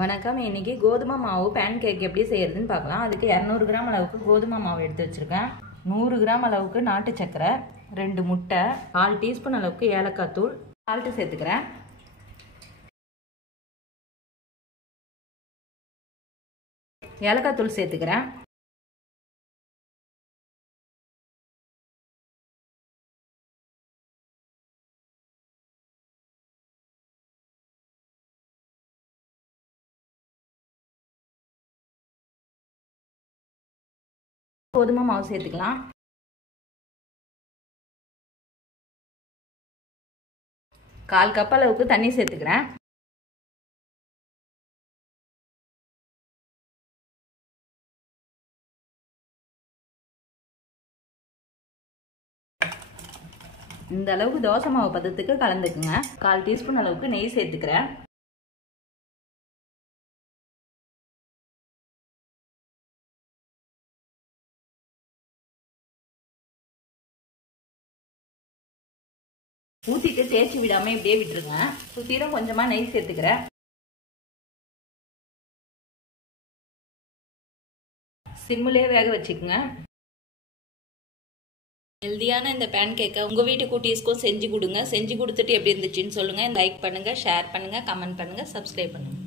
வணக்கம். இன்னைக்கு கோதுமை மாவு பேன் கேக் எப்படி செய்யறதுன்னு பார்க்கலாம். அதுக்கு 200 கிராம் அளவுக்கு கோதுமை மாவு எடுத்து வச்சிருக்கேன். 100 கிராம் அளவுக்கு நாட்டு சக்கரை, 2 முட்டை, 1/4 டீஸ்பூன் அளவுக்கு ஏலக்காய் தூள், சால்ட் சேர்த்துக்கிறேன். ஏலக்காய் தூள் சேர்த்துக்கிறேன். கோதுமை மாவு சேர்த்துக்கலாம். கால் கப் அளவுக்கு தண்ணி சேர்த்துக்கிறேன். இந்த அளவுக்கு தோசை மாவு பதத்துக்கு கலந்துக்குங்க. 1/4 டீஸ்பூன் அளவுக்கு நெய் சேர்த்துக்கிறேன். ஊற்றிட்டு தேய்ச்சி விடாமல் இப்படியே விட்டுருங்க. சுற்றிலும் கொஞ்சமாக நெய் சேர்த்துக்கிறேன். சிம்மிலே வேக வச்சுக்கோங்க. ஹெல்தியான இந்த பேன் கேக்கை உங்கள் வீட்டு குட்டீஸ்க்கும் செஞ்சு கொடுங்க. செஞ்சு கொடுத்துட்டு எப்படி இருந்துச்சுன்னு சொல்லுங்கள். லைக் பண்ணுங்கள், ஷேர் பண்ணுங்கள், கமெண்ட் பண்ணுங்கள், சப்ஸ்கிரைப் பண்ணுங்கள்.